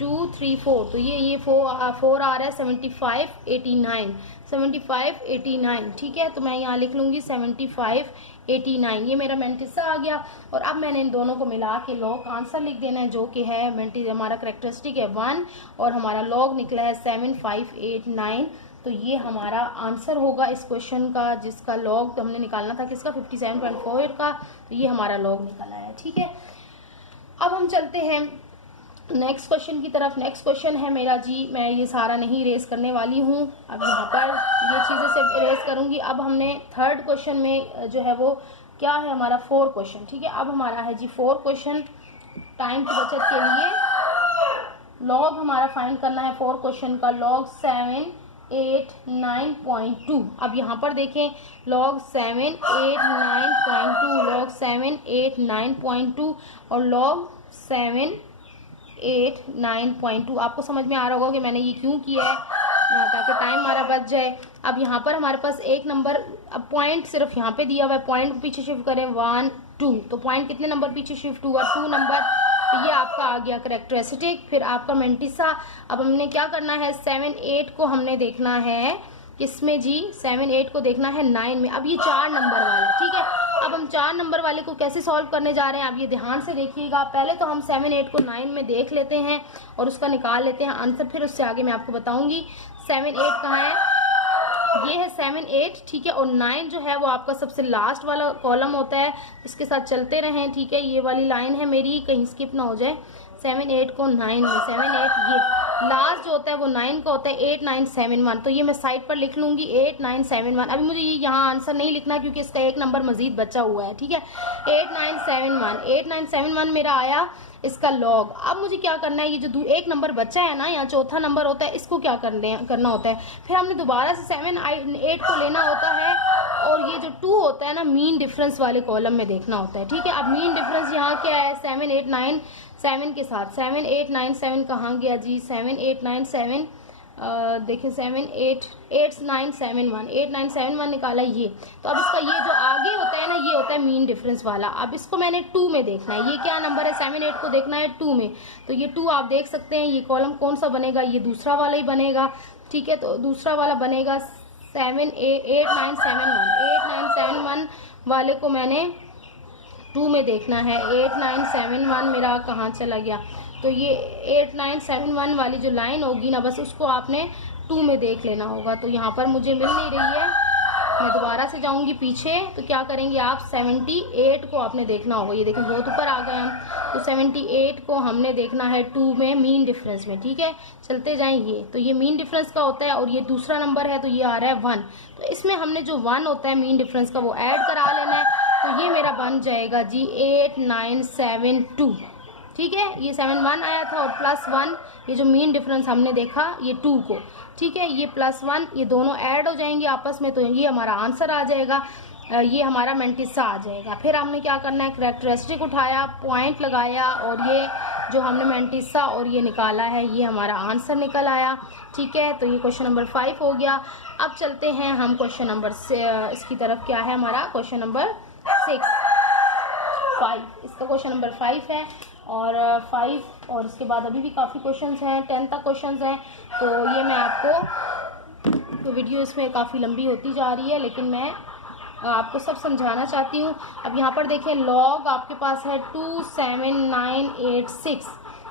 2 3 4, तो ये 4 आ रहा है 75 89 75 89, ठीक है। तो मैं यहाँ लिख लूँगी 75 89, ये मेरा मेंटिसा आ गया। और अब मैंने इन दोनों को मिला के लॉग का आंसर लिख देना है, जो कि है मेंटिस, हमारा करेक्टरिस्टिक है 1 और हमारा लॉग निकला है 7589। तो ये हमारा आंसर होगा इस क्वेश्चन का, जिसका लॉग तो हमने निकालना था किसका 57.4 का, तो ये हमारा लॉग निकल आया, ठीक है। अब हम चलते हैं नेक्स्ट क्वेश्चन की तरफ। नेक्स्ट क्वेश्चन है मेरा जी, मैं ये सारा नहीं रेस करने वाली हूँ, अब यहाँ पर ये चीज़ें से रेस करूँगी। अब हमने थर्ड क्वेश्चन में जो है वो क्या है हमारा 4 क्वेश्चन, ठीक है। अब हमारा है जी 4 क्वेश्चन, टाइम की बचत के लिए लॉग हमारा फाइंड करना है 4 क्वेश्चन का, लॉग 789.2। अब यहाँ पर देखें लॉग 789.2, लॉग 789.2 और लॉग 789.2। आपको समझ में आ रहा होगा कि मैंने ये क्यों किया है, ताकि टाइम हमारा बच जाए। अब यहाँ पर हमारे पास एक नंबर, अब पॉइंट सिर्फ यहाँ पे दिया हुआ है, पॉइंट को पीछे शिफ्ट करें 1 2, तो पॉइंट कितने नंबर पीछे शिफ्ट हुआ 2 नंबर, तो ये आपका आ गया करेक्टरिस्टिक, फिर आपका मेंटिसा। अब हमने क्या करना है 7 8 को हमने देखना है किसमें जी, 7 8 को देखना है 9 में। अब ये 4 नंबर वाला, ठीक है। अब हम 4 नंबर वाले को कैसे सॉल्व करने जा रहे हैं, आप ये ध्यान से देखिएगा। पहले तो हम 7 8 को 9 में देख लेते हैं और उसका निकाल लेते हैं आंसर, फिर उससे आगे मैं आपको बताऊंगी 7 8 कहाँ है। ये है 7 8, ठीक है। और 9 जो है वो आपका सबसे लास्ट वाला कॉलम होता है, इसके साथ चलते रहें, ठीक है। ये वाली लाइन है मेरी, कहीं स्किप ना हो जाए। 7 8 को 9 में, 7 8 ये लास्ट जो होता है वो 9 का होता है, 8 9 7 1, तो ये मैं साइड पर लिख लूँगी 8 9 7 1। अभी मुझे ये यहाँ आंसर नहीं लिखना क्योंकि इसका एक नंबर मजीद बचा हुआ है, ठीक है। 8 9 7 1, 8 9 7 1 मेरा आया इसका लॉग। अब मुझे क्या करना है, ये जो एक नंबर बचा है ना, यहाँ चौथा नंबर होता है, इसको क्या करना होता है, फिर हमने दोबारा से 7 8 को लेना होता है और ये जो 2 होता है ना, मीन डिफरेंस वाले कॉलम में देखना होता है, ठीक है। अब मीन डिफरेंस यहाँ क्या है 7 8 9 7 के साथ, 7 8 9 7 कहाँ गया जी, 7 8 9 7 देखें 7 8 8 9 7 1, 8 9 7 1 निकाला ये। तो अब इसका ये जो आगे होता है ना, ये होता है मीन डिफरेंस वाला। अब इसको मैंने 2 में देखना है, ये क्या नंबर है 7 8 को देखना है 2 में, तो ये 2 आप देख सकते हैं। ये कॉलम कौन सा बनेगा, ये दूसरा वाला ही बनेगा, ठीक है। तो दूसरा वाला बनेगा 7 8 9 7 1, 8 9 7 1 वाले को मैंने 2 में देखना है। 8 9 7 1 मेरा कहाँ चला गया, तो ये 8 9 7 1 वाली जो लाइन होगी ना, बस उसको आपने 2 में देख लेना होगा। तो यहाँ पर मुझे मिल नहीं रही है, मैं दोबारा से जाऊंगी पीछे, तो क्या करेंगे आप 78 को आपने देखना होगा। ये देखें बहुत ऊपर आ गए हम, तो 78 को हमने देखना है 2 में मीन डिफरेंस में, ठीक है। चलते जाएंगे, तो ये मीन डिफरेंस का होता है और ये दूसरा नंबर है, तो ये आ रहा है 1। तो इसमें हमने जो 1 होता है मीन डिफरेंस का वो ऐड करा लेना है, तो ये मेरा बन जाएगा जी 8 9 7 2, ठीक है। ये 7 1 आया था और +1, ये जो मीन डिफरेंस हमने देखा ये 2 को, ठीक है। ये +1, ये दोनों ऐड हो जाएंगे आपस में, तो ये हमारा आंसर आ जाएगा, ये हमारा मेंटिसा आ जाएगा। फिर हमने क्या करना है, करेक्टरिस्टिक उठाया, पॉइंट लगाया और ये जो हमने मेंटिसा और ये निकाला है, ये हमारा आंसर निकल आया, ठीक है। तो ये क्वेश्चन नंबर 5 हो गया। अब चलते हैं हम क्वेश्चन नंबर इसकी तरफ, क्या है हमारा क्वेश्चन नंबर 5, इसका क्वेश्चन नंबर 5 है। और 5 और इसके बाद अभी भी काफ़ी क्वेश्चंस हैं, 10 तक क्वेश्चंस हैं, तो ये मैं आपको, तो वीडियो इसमें काफ़ी लंबी होती जा रही है, लेकिन मैं आपको सब समझाना चाहती हूँ। अब यहाँ पर देखें लॉग आपके पास है 27986,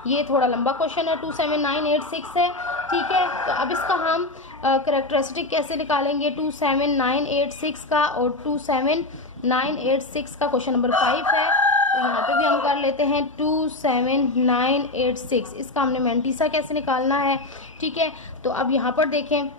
ये थोड़ा लंबा क्वेश्चन है, 27986 है, ठीक है। तो अब इसका हम करेक्टरिस्टिक कैसे निकालेंगे 27986 का, और 27986 का क्वेश्चन नंबर 5 है, तो यहाँ पे भी हम कर लेते हैं 27986, इसका हमने मेंटिसा कैसे निकालना है, ठीक है। तो अब यहाँ पर देखें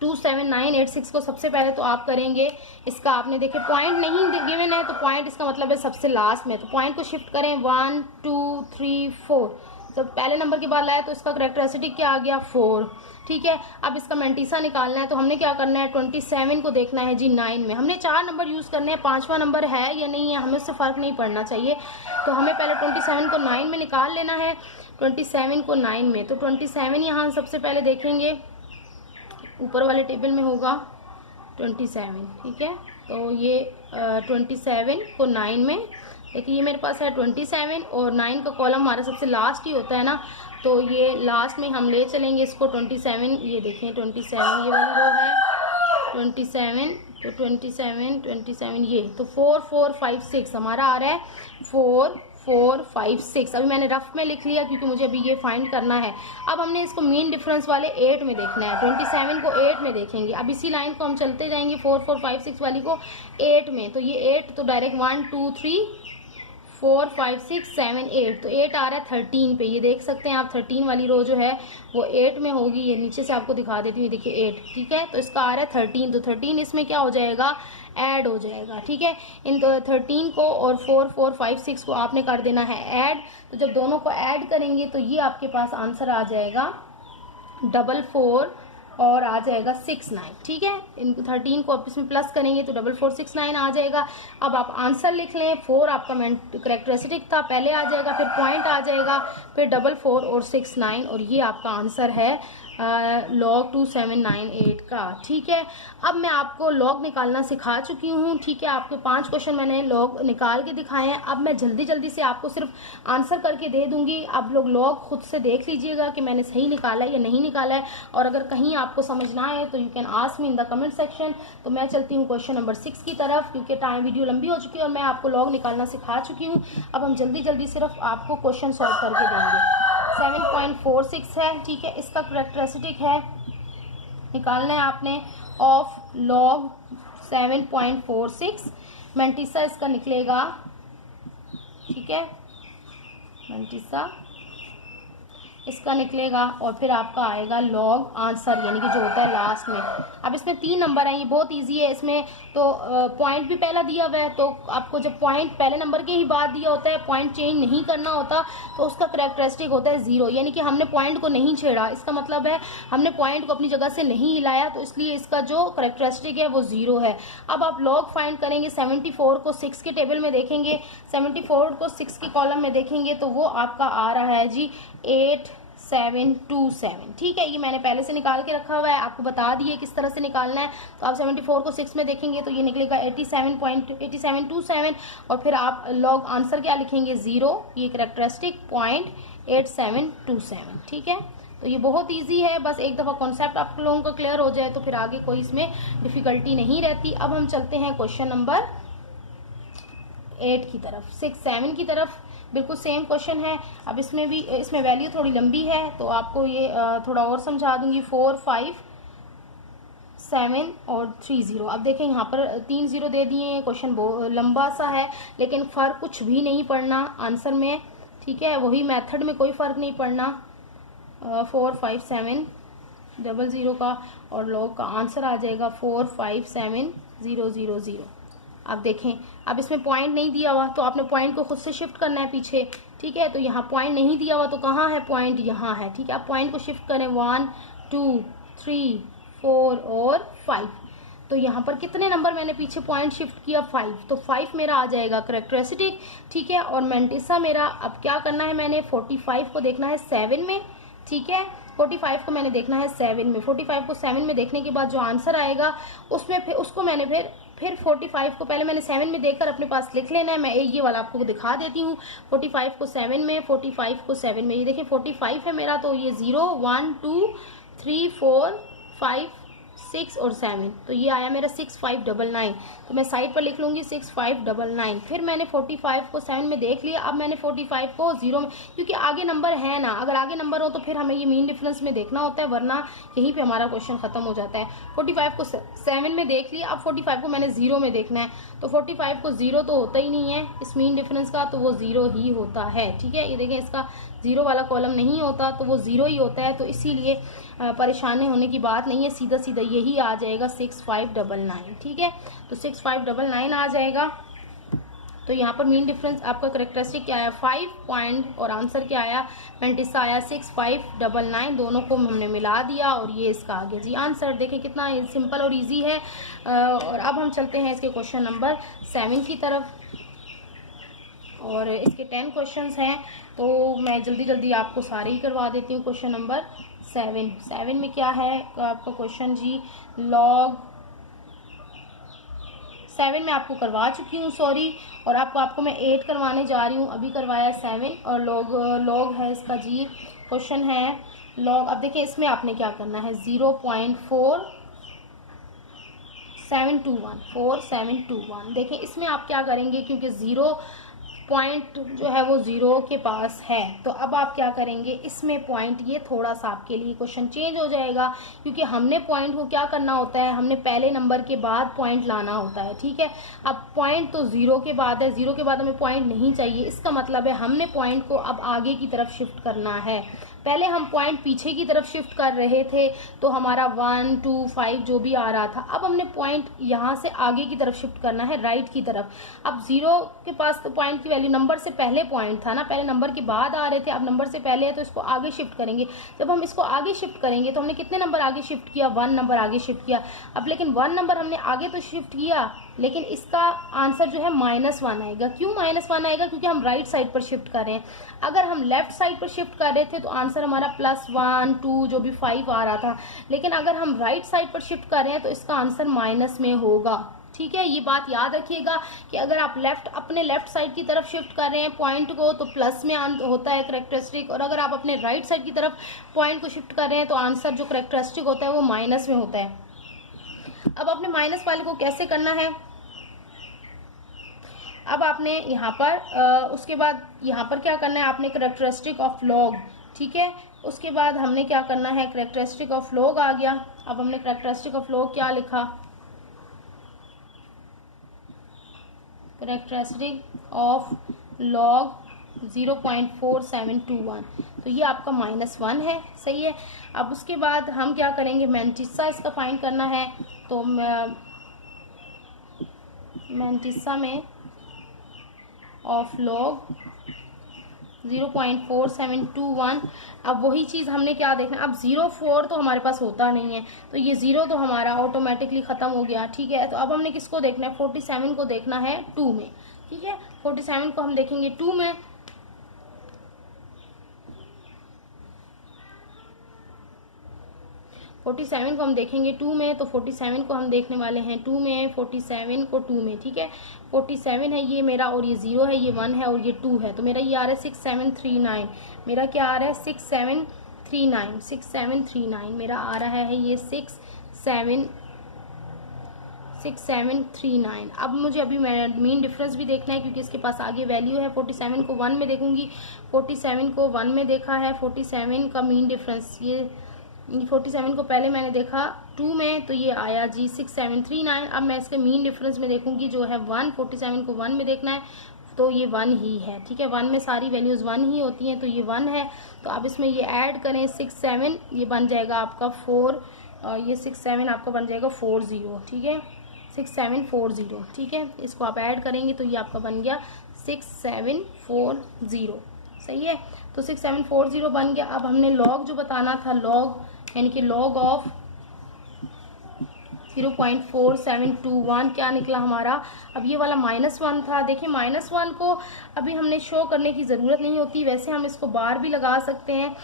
27986 को सबसे पहले तो आप करेंगे इसका, आपने देखे पॉइंट नहीं गिवन है तो पॉइंट इसका मतलब है सबसे लास्ट में, तो पॉइंट को शिफ्ट करें 1 2 3 4, जब पहले नंबर के बाद लाया तो इसका करेक्टरिस्टिक क्या आ गया 4। ठीक है, अब इसका मेंटिसा निकालना है तो हमने क्या करना है 27 को देखना है जी 9 में। हमने 4 नंबर यूज़ करने हैं, 5वां नंबर है या नहीं है हमें उससे फ़र्क नहीं पड़ना चाहिए, तो हमें पहले 27 को 9 में निकाल लेना है। 27 को 9 में, तो 27 यहाँ सबसे पहले देखेंगे ऊपर वाले टेबल में होगा 27। ठीक है, तो ये 27 को 9 में, देखिए ये मेरे पास है 27 और 9 का कॉलम हमारा सबसे लास्ट ही होता है ना, तो ये लास्ट में हम ले चलेंगे इसको 27। ये देखें 27 ये वाली रो है 27, तो 27 ये, तो 4 4 5 6 हमारा आ रहा है 4 4 5 6। अभी मैंने रफ में लिख लिया क्योंकि मुझे अभी ये फाइंड करना है। अब हमने इसको मीन डिफरेंस वाले 8 में देखना है, 27 को 8 में देखेंगे। अब इसी लाइन को हम चलते जाएंगे 4 4 5 6 वाली को 8 में, तो ये 8 तो डायरेक्ट 1 2 3 4 5 6 7 8, तो 8 आ रहा है 13 पे। ये देख सकते हैं आप 13 वाली रो जो है वो 8 में होगी, ये नीचे से आपको दिखा देती हूँ, देखिए 8। ठीक है, तो इसका आ रहा है 13, तो 13 इसमें क्या हो जाएगा ऐड हो जाएगा। ठीक है, इन 13 को और 4 4 5 6 को आपने कर देना है ऐड, तो जब दोनों को ऐड करेंगे तो ये आपके पास आंसर आ जाएगा 44 और आ जाएगा 69। ठीक है, इन 13 को आप इसमें प्लस करेंगे तो 4469 आ जाएगा। अब आप आंसर लिख लें, 4 आपका करेक्टरिस्टिक था, पहले आ जाएगा, फिर पॉइंट आ जाएगा, फिर 44 और 69, और ये आपका आंसर है log 2798 का। ठीक है, अब मैं आपको लॉग निकालना सिखा चुकी हूँ। ठीक है, आपके 5 क्वेश्चन मैंने लॉग निकाल के दिखाए हैं। अब मैं जल्दी जल्दी से आपको सिर्फ आंसर करके दे दूंगी, आप लोग लॉग खुद से देख लीजिएगा कि मैंने सही निकाला है या नहीं निकाला है, और अगर कहीं आपको समझ ना आए तो you can ask me in the comment section. तो मैं चलती हूँ क्वेश्चन नंबर 6 की तरफ, क्योंकि टाइम वीडियो लंबी हो चुकी है और मैं आपको लॉग निकालना सिखा चुकी हूँ। अब हम जल्दी जल्दी सिर्फ आपको क्वेश्चन सॉल्व करके देंगे। 7.46 है। ठीक है, इसका करेक्टरिस्टिक है, निकालना है आपने ऑफ लॉग 7.46। मेंटिसा इसका निकलेगा, ठीक है, मेंटिसा इसका निकलेगा, और फिर आपका आएगा लॉग आंसर, यानी कि जो होता है लास्ट में। अब इसमें 3 नंबर हैं, ये बहुत इजी है। इसमें तो पॉइंट भी पहला दिया हुआ है, तो आपको जब पॉइंट पहले नंबर के ही बाद दिया होता है, पॉइंट चेंज नहीं करना होता, तो उसका करेक्टरिस्टिक होता है 0, यानी कि हमने पॉइंट को नहीं छेड़ा। इसका मतलब है हमने पॉइंट को अपनी जगह से नहीं हिलाया, तो इसलिए इसका जो करेक्टरिस्टिक है वो 0 है। अब आप लॉग फाइंड करेंगे, 74 को 6 के टेबल में देखेंगे, 74 को 6 के कॉलम में देखेंगे, तो वो आपका आ रहा है जी 8727। ठीक है, ये मैंने पहले से निकाल के रखा हुआ है, आपको बता दिए किस तरह से निकालना है। तो आप 74 को 6 में देखेंगे तो ये निकलेगा 87.8727, और फिर आप लॉग आंसर क्या लिखेंगे 0, ये करेक्टरिस्टिक 0.8727। ठीक है, तो ये बहुत इजी है, बस एक दफ़ा कॉन्सेप्ट आप लोगों को क्लियर हो जाए तो फिर आगे कोई इसमें डिफ़िकल्टी नहीं रहती। अब हम चलते हैं क्वेश्चन नंबर 8 की तरफ, 6 7 की तरफ। बिल्कुल सेम क्वेश्चन है। अब इसमें भी, इसमें वैल्यू थोड़ी लंबी है तो आपको ये थोड़ा और समझा दूंगी। 4 5 7 और 3 0। अब देखें यहाँ पर 3 0 दे दिए हैं, क्वेश्चन लंबा सा है, लेकिन फ़र्क कुछ भी नहीं पड़ना आंसर में। ठीक है, वही मेथड में कोई फ़र्क नहीं पड़ना। 4 5 7 0 0 का, और लॉग का आंसर आ जाएगा 4 5 7 0 0 0। अब देखें, अब इसमें पॉइंट नहीं दिया हुआ तो आपने पॉइंट को खुद से शिफ्ट करना है पीछे। ठीक है, तो यहाँ पॉइंट नहीं दिया हुआ तो कहाँ है पॉइंट, यहाँ है। ठीक है, आप पॉइंट को शिफ्ट करें 1 2 3 4 और 5, तो यहाँ पर कितने नंबर मैंने पीछे पॉइंट शिफ्ट किया 5, तो 5 मेरा आ जाएगा करेक्टरिस्टिक। ठीक है, और मेंटिसा मेरा अब क्या करना है, मैंने 45 को देखना है 7 में। ठीक है, 45 को मैंने देखना है 7 में। 45 को 7 में देखने के बाद जो आंसर आएगा उसमें फिर उसको मैंने फिर 45 को पहले मैंने 7 में देखकर अपने पास लिख लेना है। मैं ये वाला आपको दिखा देती हूँ। 45 को 7 में, 45 को 7 में, ये देखिए 45 है मेरा, तो ये 0 1 2 3 4 5 6 और 7, तो ये आया मेरा 6599। तो मैं साइड पर लिख लूँगी 6599। फिर मैंने 45 को 7 में देख लिया। अब मैंने 45 को 0 में, क्योंकि आगे नंबर है ना, अगर आगे नंबर हो तो फिर हमें ये मीन डिफरेंस में देखना होता है, वरना यहीं पे हमारा क्वेश्चन खत्म हो जाता है। 45 को 7 में देख लिया, अब 45 को मैंने 0 में देखना है। तो 45 को 0 तो होता ही नहीं है इस मीन डिफरेंस का, तो वो 0 ही होता है। ठीक है, ये देखें इसका ज़ीरो वाला कॉलम नहीं होता तो वो ज़ीरो ही होता है, तो इसीलिए परेशानी होने की बात नहीं है, सीधा सीधा यही आ जाएगा 6599। ठीक है, तो 6599 आ जाएगा। तो यहाँ पर मीन डिफरेंस आपका करेक्टरिस्टिक क्या आया 5 पॉइंट और आंसर क्या आया मेंटिसा आया 6599। दोनों को हमने मिला दिया और ये इसका आ गया जी आंसर। देखें कितना सिंपल और इजी है। और अब हम चलते हैं इसके क्वेश्चन नंबर 7 की तरफ, और इसके 10 क्वेश्चंस हैं, तो मैं जल्दी जल्दी आपको सारे ही करवा देती हूँ। क्वेश्चन नंबर 7 में क्या है आपका क्वेश्चन जी, लॉग 7 में आपको करवा चुकी हूँ सॉरी, और आपको मैं 8 करवाने जा रही हूँ, अभी करवाया 7, और लॉग है इसका जी। क्वेश्चन है लॉग, अब देखिए इसमें आपने क्या करना है 0.4721 देखें इसमें आप क्या करेंगे, क्योंकि 0 पॉइंट जो है वो 0 के पास है, तो अब आप क्या करेंगे इसमें पॉइंट, ये थोड़ा सा आपके लिए क्वेश्चन चेंज हो जाएगा, क्योंकि हमने पॉइंट को क्या करना होता है, हमने पहले नंबर के बाद पॉइंट लाना होता है। ठीक है, अब पॉइंट तो 0 के बाद है, 0 के बाद हमें पॉइंट नहीं चाहिए, इसका मतलब है हमने पॉइंट को अब आगे की तरफ शिफ्ट करना है। पहले हम पॉइंट पीछे की तरफ शिफ्ट कर रहे थे तो हमारा 1 2 5 जो भी आ रहा था, अब हमने पॉइंट यहाँ से आगे की तरफ शिफ्ट करना है, राइट की तरफ। अब 0 के पास तो पॉइंट की वैल्यू, नंबर से पहले पॉइंट था ना, पहले नंबर के बाद आ रहे थे, अब नंबर से पहले है तो इसको आगे शिफ्ट करेंगे। जब हम इसको आगे शिफ्ट करेंगे तो हमने कितने नंबर आगे शिफ्ट किया, 1 नंबर आगे शिफ्ट किया। अब लेकिन 1 नंबर हमने आगे तो शिफ्ट किया, लेकिन इसका आंसर जो है -1 आएगा। क्यों -1 आएगा, क्योंकि हम राइट साइड पर शिफ्ट कर रहे हैं। अगर हम लेफ्ट साइड पर शिफ्ट कर रहे थे तो आंसर हमारा +1 2 जो भी 5 आ रहा था, लेकिन अगर हम राइट साइड पर शिफ्ट कर रहे हैं तो इसका आंसर माइनस में होगा। ठीक है, ये बात याद रखिएगा कि अगर आप अपने लेफ्ट साइड की तरफ शिफ्ट कर रहे हैं पॉइंट को तो प्लस में होता है करेक्टरिस्टिक, और अगर आप अपने राइट साइड की तरफ पॉइंट को शिफ्ट कर रहे हैं तो आंसर जो करेक्टरिस्टिक होता है वो माइनस में होता है। अब अपने माइनस वाले को कैसे करना है, अब आपने यहाँ पर उसके बाद यहाँ पर क्या करना है, आपने करेक्टरिस्टिक ऑफ लॉग, ठीक है, उसके बाद हमने क्या करना है, करेक्टरिस्टिक ऑफ लॉग आ गया। अब हमने करेक्टरिस्टिक ऑफ लॉग क्या लिखा, करेक्टरिस्टिक ऑफ लॉग 0.4721, तो ये आपका -1 है, सही है। अब उसके बाद हम क्या करेंगे, मेंटिसा इसका फाइंड करना है, तो मेंटिसा में ऑफ लॉग 0.4721, अब वही चीज़ हमने क्या देखना, अब 0.4 तो हमारे पास होता नहीं है, तो ये 0 तो हमारा ऑटोमेटिकली ख़त्म हो गया। ठीक है, तो अब हमने किसको देखना है, 47 को देखना है 2 में। ठीक है, 47 को हम देखेंगे 2 में, को हम देखेंगे 2 में, तो 47 को हम देखने वाले हैं 2 में, 47 को 2 में। ठीक है, 47 है ये मेरा, और ये 0 है, ये 1 है और ये 2 है, तो मेरा ये आ रहा है 6739। मेरा क्या आ रहा है 6739 मेरा आ रहा है ये 6739। अब मुझे अभी मीन डिफरेंस भी देखना है, क्योंकि इसके पास आगे वैल्यू है। 47 को 1 में देखूंगी, 47 को 1 में देखा है, 47 का मीन डिफरेंस ये 47 को पहले मैंने देखा 2 में, तो ये आया जी 6739। अब मैं इसके मीन डिफरेंस में देखूंगी जो है 1, 47 को 1 में देखना है, तो ये 1 ही है। ठीक है, 1 में सारी वैल्यूज़ 1 ही होती हैं, तो ये 1 है। तो अब इसमें ये ऐड करें 67, ये बन जाएगा आपका 4, ये 67 आपका बन जाएगा 40। ठीक है, 6740। ठीक है, इसको आप ऐड करेंगे तो ये आपका बन गया 6740, सही है। तो 6740 बन गया। अब हमने लॉग जो बताना था, लॉग यानी कि लॉग ऑफ 0.4721 क्या निकला हमारा, अब ये वाला -1 था। देखिए -1 को अभी हमने शो करने की ज़रूरत नहीं होती, वैसे हम इसको बार भी लगा सकते हैं,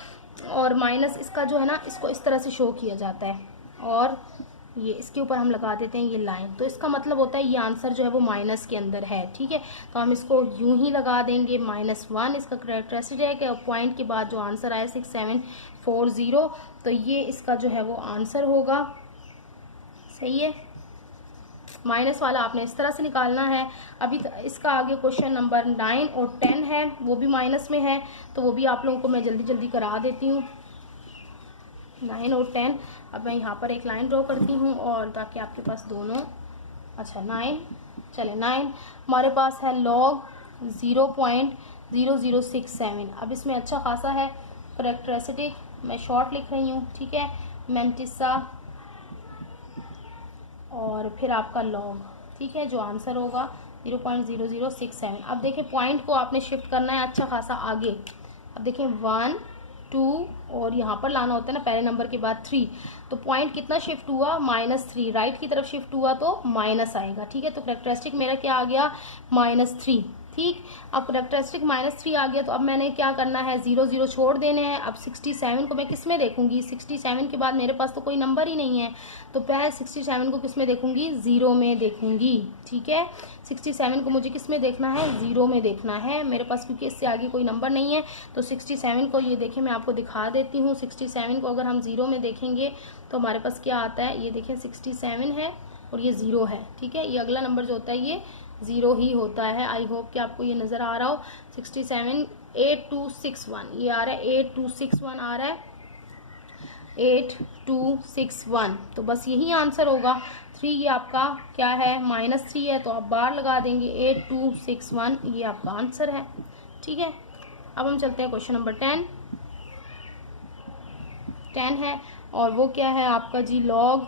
और माइनस इसका जो है ना, इसको इस तरह से शो किया जाता है, और ये इसके ऊपर हम लगा देते हैं ये लाइन, तो इसका मतलब होता है ये आंसर जो है वो माइनस के अंदर है। ठीक है, तो हम इसको यूं ही लगा देंगे, -1 इसका करेक्टरिस्टिक है कि पॉइंट के बाद जो आंसर आया 6740, तो ये इसका जो है वो आंसर होगा, सही है। माइनस वाला आपने इस तरह से निकालना है। अभी इसका आगे क्वेश्चन नंबर 9 और 10 है, वो भी माइनस में है, तो वो भी आप लोगों को मैं जल्दी जल्दी करा देती हूँ, 9 और 10। अब मैं यहाँ पर एक लाइन ड्रॉ करती हूँ, और ताकि आपके पास दोनों, अच्छा 9, चले 9 हमारे पास है लॉग 0067। अब इसमें अच्छा खासा है करेक्टरिस्टिक, मैं शॉर्ट लिख रही हूँ, ठीक है, मैंटिसा और फिर आपका लॉग, ठीक है, जो आंसर होगा 0.0067। अब देखिए पॉइंट को आपने शिफ्ट करना है अच्छा खासा आगे। अब देखिए 1 2 और यहाँ पर लाना होता है ना पहले नंबर के बाद 3, तो पॉइंट कितना शिफ्ट हुआ -3, राइट की तरफ शिफ्ट हुआ तो माइनस आएगा, ठीक है। तो करेक्टरिस्टिक मेरा क्या आ गया -3, ठीक। अब करेक्टरिस्टिक -3 आ गया तो अब मैंने क्या करना है, 0 0 छोड़ देने हैं। अब 67 को मैं किस में देखूंगी, 67 के बाद मेरे पास तो कोई नंबर ही नहीं है, तो पहले 67 को किस में देखूंगी, 0 में देखूंगी, ठीक है। 67 को मुझे किस में देखना है, 0 में देखना है मेरे पास, क्योंकि इससे आगे कोई नंबर नहीं है। तो 67 को ये देखिए मैं आपको दिखा देती हूँ। 67 को अगर हम 0 में देखेंगे तो हमारे पास क्या आता है, ये देखिए 67 है और ये 0 है, ठीक है। ये अगला नंबर जो होता है ये 0 ही होता है। आई होप कि आपको ये नज़र आ रहा हो। 67 8261 ये आ रहा है, 8261 आ रहा है, 8261। तो बस यही आंसर होगा। 3 ये आपका क्या है, -3 है, तो आप बार लगा देंगे 8261, ये आपका आंसर है, ठीक है। अब हम चलते हैं क्वेश्चन नंबर 10 है और वो क्या है आपका जी, लॉग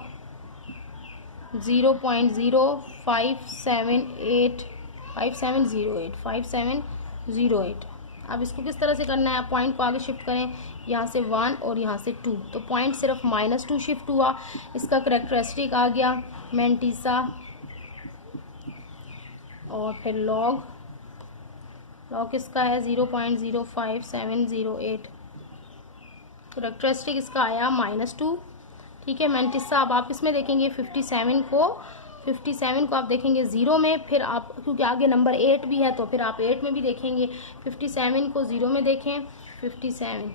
0.05785708। अब इसको किस तरह से करना है, पॉइंट को आगे शिफ्ट करें, यहाँ से 1 और यहाँ से 2, तो पॉइंट सिर्फ -2 शिफ्ट हुआ। इसका करेक्टरिस्टिक आ गया मैंटिसा और फिर लॉग किसका है 0.05708, करेक्टरिस्टिक इसका आया -2, ठीक है। मैंटिसा अब आप इसमें देखेंगे 57 को आप देखेंगे 0 में, फिर आप क्योंकि आगे नंबर 8 भी है तो फिर आप 8 में भी देखेंगे। 57 को 0 में देखें, 57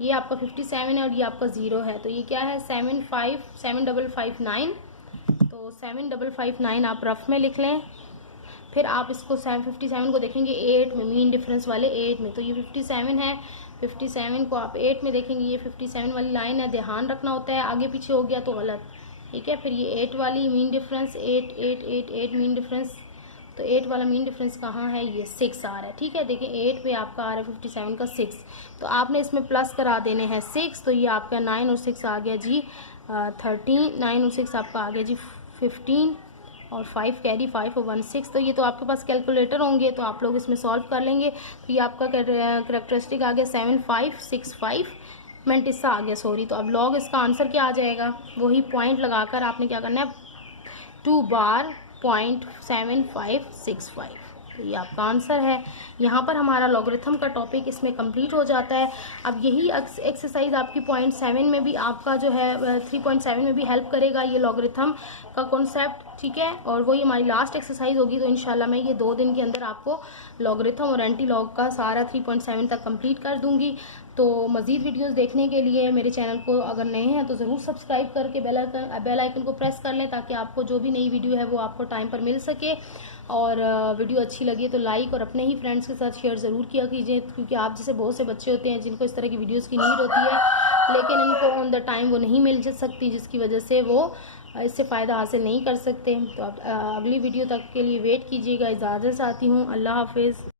ये आपका 57 है और ये आपका 0 है, तो ये क्या है 7559, तो 7559 आप रफ में लिख लें। फिर आप इसको 57 को देखेंगे 8 में, मीन डिफरेंस वाले 8 में, तो ये 57 है। 57 को आप 8 में देखेंगे, ये 57 वाली लाइन है, ध्यान रखना होता है, आगे पीछे हो गया तो गलत, ठीक है। फिर ये 8 वाली मीन डिफरेंस, 8 8 8 8 मीन डिफरेंस, तो 8 वाला मीन डिफरेंस कहाँ है, ये 6 आ रहा है, ठीक है। देखिए 8 पे आपका आ रहा है 57 का 6, तो आपने इसमें प्लस करा देने हैं 6, तो ये आपका 9 और 6 आ गया जी 13, 9 और 6 आपका आ गया जी 15 और 5 कैरी 5 और 1 6। तो ये तो आपके पास कैलकुलेटर होंगे तो आप लोग इसमें सॉल्व कर लेंगे। तो ये आपका करेक्टरिस्टिक आ गया 7565, मैंटिसा आ गया सॉरी। तो अब लॉग इसका आंसर क्या आ जाएगा, वही पॉइंट लगाकर आपने क्या करना है 2 बार 0.7565, तो ये आपका आंसर है। यहाँ पर हमारा लॉगरिथम का टॉपिक इसमें कंप्लीट हो जाता है। अब यही एक्सरसाइज आपकी 0.7 में भी आपका जो है 3.7 में भी हेल्प करेगा ये लॉगरिथम का कॉन्सेप्ट, ठीक है। और वही हमारी लास्ट एक्सरसाइज होगी, तो इंशाल्लाह मैं ये 2 दिन के अंदर आपको लॉगरिथम और एंटी लॉग का सारा 3.7 तक कंप्लीट कर दूंगी। तो मज़ीद वीडियोस देखने के लिए मेरे चैनल को अगर नए हैं तो ज़रूर सब्सक्राइब करके बेल आइकन को प्रेस कर लें, ताकि आपको जो भी नई वीडियो है वो आपको टाइम पर मिल सके। और वीडियो अच्छी लगी तो लाइक और अपने ही फ्रेंड्स के साथ शेयर ज़रूर किया कीजिए, क्योंकि आप जैसे बहुत से बच्चे होते हैं जिनको इस तरह की वीडियोस की नीड होती है, लेकिन इनको ऑन द टाइम वो नहीं मिल सकती, जिसकी वजह से वो इससे फ़ायदा हासिल नहीं कर सकते। तो आप अगली वीडियो तक के लिए वेट कीजिएगा। इजाज़त चाहती हूँ, अल्लाह हाफिज़।